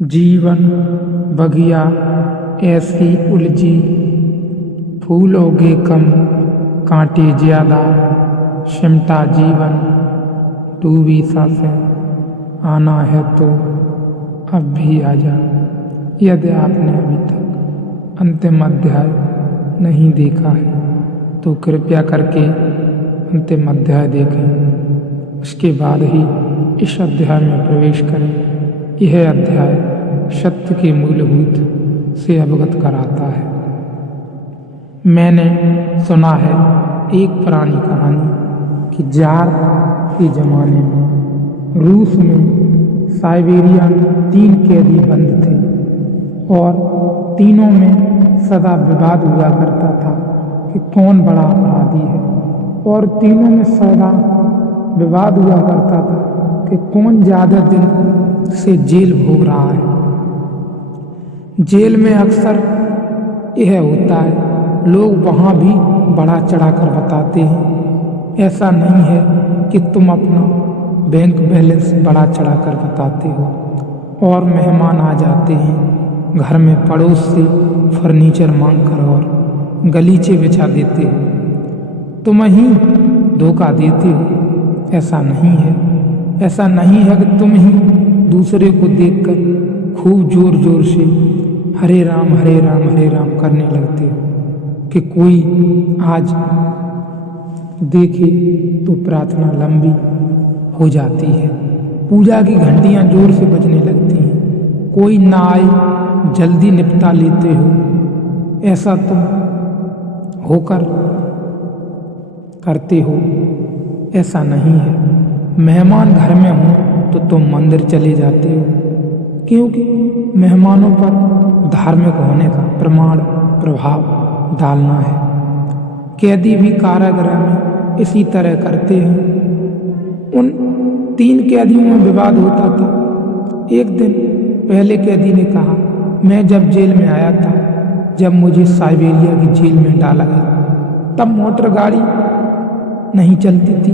जीवन बगिया ऐसी उलझी, फूलोगे कम कांटे ज्यादा, सिमटा जीवन डूबी सांसें, आना है तो अब भी आजा। यदि आपने अभी तक अंतिम अध्याय नहीं देखा है तो कृपया करके अंतिम अध्याय देखें, उसके बाद ही इस अध्याय में प्रवेश करें। यह अध्याय सत्य के मूलभूत से अवगत कराता है। मैंने सुना है एक पुरानी कहानी कि जार के ज़माने में रूस में साइबेरिया में 3 कैदी बंद थे और तीनों में सदा विवाद हुआ करता था कि कौन बड़ा अपराधी है, और तीनों में सदा विवाद हुआ करता था कि कौन ज़्यादा दिन से जेल भोग रहा है। जेल में अक्सर यह होता है, लोग वहाँ भी बढ़ा चढ़ा कर बताते हैं। ऐसा नहीं है कि तुम अपना बैंक बैलेंस बढ़ा चढ़ा कर बताते हो, और मेहमान आ जाते हैं घर में पड़ोस से फर्नीचर मांग कर और गलीचे बिछा देते हो, तुम ही धोखा देते हो। ऐसा नहीं है। ऐसा नहीं है कि तुम ही दूसरे को देखकर खूब जोर जोर से हरे राम हरे राम हरे राम करने लगते हो कि कोई आज देखे तो प्रार्थना लंबी हो जाती है, पूजा की घंटियां जोर से बजने लगती हैं, कोई ना आए जल्दी निपटा लेते हो। ऐसा तुम होकर करते हो। ऐसा नहीं है। मेहमान घर में हों तो तुम मंदिर चले जाते हो, क्योंकि मेहमानों पर धार्मिक होने का प्रभाव डालना है। कैदी भी कारागृह में इसी तरह करते हैं। उन 3 कैदियों में विवाद होता था। एक दिन पहले कैदी ने कहा, मैं जब जेल में आया था, जब मुझे साइबेरिया की जेल में डाला गया, तब मोटर गाड़ी नहीं चलती थी।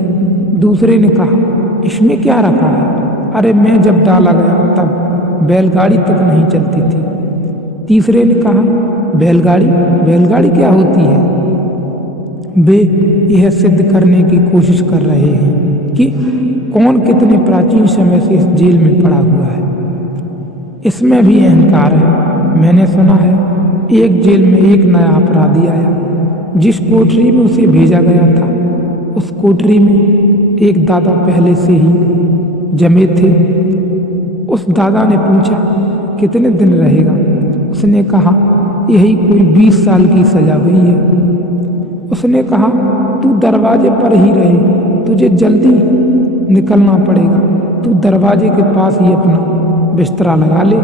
दूसरे ने कहा, इसमें क्या रखा है? अरे मैं जब डाला गया तब बैलगाड़ी तक नहीं चलती थी। तीसरे ने कहा, बैलगाड़ी क्या होती है? वे यह सिद्ध करने की कोशिश कर रहे हैं कि कौन कितने प्राचीन समय से इस जेल में पड़ा हुआ है। इसमें भी अहंकार है। मैंने सुना है एक जेल में एक नया अपराधी आया। जिस कोठरी में उसे भेजा गया था, उस कोठरी में एक दादा पहले से ही जमे थे। उस दादा ने पूछा, कितने दिन रहेगा? उसने कहा, यही कोई 20 साल की सजा हुई है। उसने कहा, तू दरवाजे पर ही रहे, तुझे जल्दी निकलना पड़ेगा। तू दरवाजे के पास ही अपना बिस्तरा लगा ले।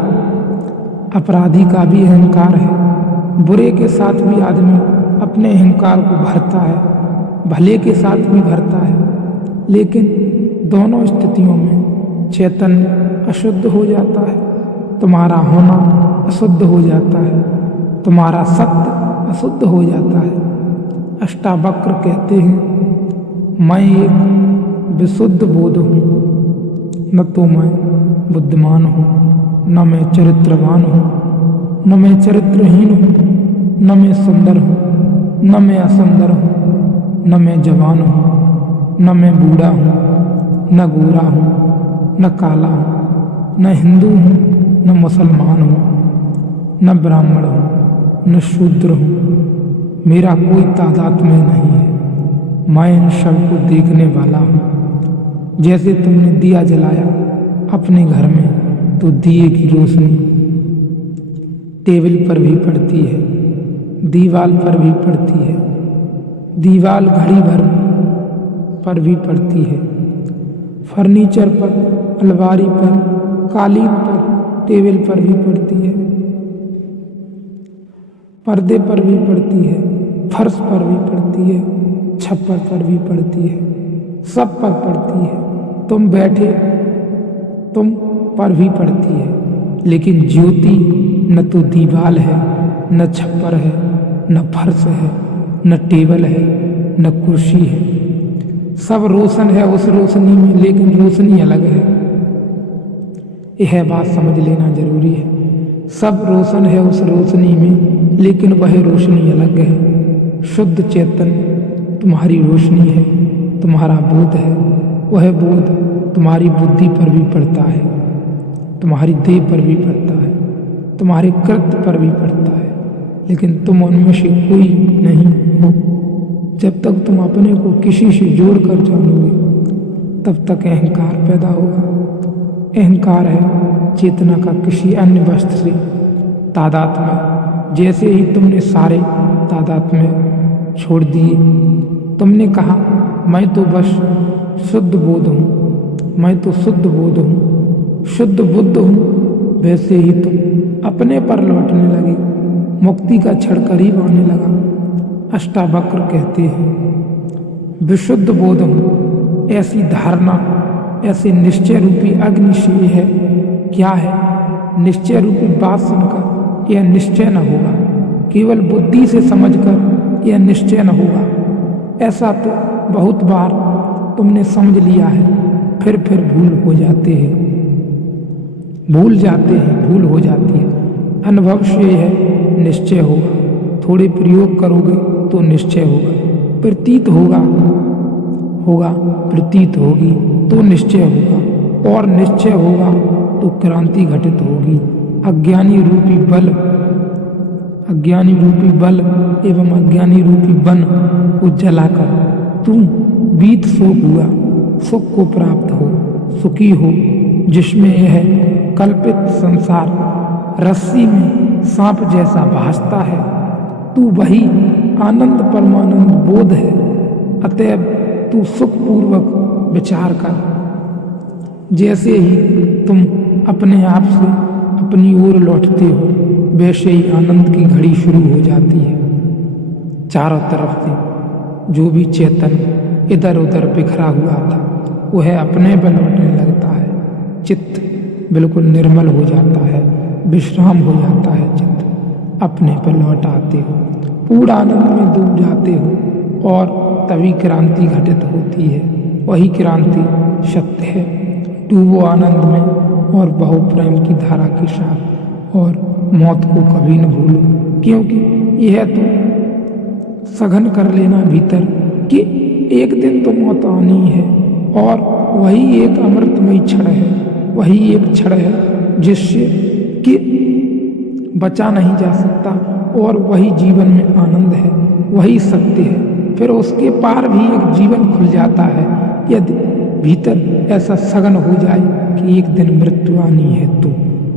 अपराधी का भी अहंकार है। बुरे के साथ भी आदमी अपने अहंकार को भरता है, भले के साथ भी भरता है, लेकिन दोनों स्थितियों में चैतन्य अशुद्ध हो जाता है। तुम्हारा होना अशुद्ध हो जाता है, तुम्हारा सत्य अशुद्ध हो जाता है। अष्टावक्र कहते हैं, मैं एक विशुद्ध बोध हूँ, न तो मैं बुद्धिमान हूँ, न मैं चरित्रवान हूँ, न मैं चरित्रहीन हूँ, न मैं सुंदर हूँ, न मैं असुंदर हूँ, न मैं जवान हूँ, न मैं बूढ़ा हूँ, न गोरा हूँ, न काला हूँ, न हिंदू हूँ, न मुसलमान हूँ, न ब्राह्मण हूँ, न शूद्र हूँ। मेरा कोई तादाद में नहीं है। मैं इन सब को देखने वाला हूँ। जैसे तुमने दिया जलाया अपने घर में, तो दिए की रोशनी टेबल पर भी पड़ती है, दीवार पर भी पड़ती है, दीवार घड़ी भर पर भी पड़ती है, फर्नीचर पर, अलमारी पर, कालीन पर, टेबल पर भी पड़ती है, पर्दे पर भी पड़ती है, फर्श पर भी पड़ती है, छप्पर पर भी पड़ती है, सब पर पड़ती है। तुम बैठे तुम पर भी पड़ती है। लेकिन ज्योति न तो दीवार है, न छप्पर है, न फर्श है, न टेबल है, न कुर्सी है। सब रोशन है उस रोशनी में, लेकिन रोशनी अलग है। यह बात समझ लेना जरूरी है। सब रोशन है उस रोशनी में, लेकिन वह रोशनी अलग है। शुद्ध चेतन तुम्हारी रोशनी है, तुम्हारा बोध है। वह बोध तुम्हारी बुद्धि पर भी पड़ता है, तुम्हारी देह पर भी पड़ता है, तुम्हारे कृत्य पर भी पड़ता है, लेकिन तुम उनमें से कोई नहीं हो। जब तक तुम अपने को किसी से जोड़ कर जानोगे, तब तक अहंकार पैदा होगा। अहंकार है चेतना का किसी अन्य वस्तु से तादात्म्य। जैसे ही तुमने सारे तादात्म्य छोड़ दिए, तुमने कहा मैं तो बस शुद्ध बोध हूँ, मैं तो शुद्ध बोध हूँ, शुद्ध बुद्ध हूँ, वैसे ही तुम अपने पर लौटने लगे। मुक्ति का क्षण करीब आने लगा। अष्टावक्र कहते हैं विशुद्ध बोध हूँ, ऐसी धारणा, ऐसे निश्चय रूपी अग्नि से है क्या है। निश्चय रूपी बात सुनकर यह निश्चय न होगा, केवल बुद्धि से समझकर यह निश्चय न होगा। ऐसा तो बहुत बार तुमने समझ लिया है, फिर भूल हो जाते हैं, भूल जाते हैं, भूल हो जाती है। अनुभव से यह निश्चय होगा, थोड़े प्रयोग करोगे तो निश्चय होगा, प्रतीत होगा प्रतीत होगी तो निश्चय होगा, और निश्चय होगा तो क्रांति घटित होगी। अज्ञानी रूपी बल एवं अज्ञानी रूपी बन को जलाकर तू बीत सुख को प्राप्त हो, सुखी हो, जिसमें यह कल्पित संसार रस्सी में सांप जैसा भासता है। तू वही आनंद परमानंद बोध है। अतएव तू सुखपूर्वक विचार कर। जैसे ही तुम अपने आप से अपनी ओर लौटते हो, वैसे ही आनंद की घड़ी शुरू हो जाती है। चारों तरफ से जो भी चेतन इधर उधर बिखरा हुआ था, वह अपने पर लौटने लगता है। चित्त बिल्कुल निर्मल हो जाता है, विश्राम हो जाता है। चित्त अपने पर लौट आते हो, पूर्ण आनंद में डूब जाते हो, और तभी क्रांति घटित होती है। वही क्रांति सत्य है। डूबो आनंद में और बहो प्रेम की धारा के साथ, और मौत को कभी न भूलो, क्योंकि यह तो सघन कर लेना भीतर कि एक दिन तो मौत आनी है, और वही एक अमृतमयी क्षण है, वही एक क्षण है जिससे कि बचा नहीं जा सकता, और वही जीवन में आनंद है, वही सत्य है। फिर उसके पार भी एक जीवन खुल जाता है, यदि भीतर ऐसा सघन हो जाए कि एक दिन मृत्यु आनी है तो।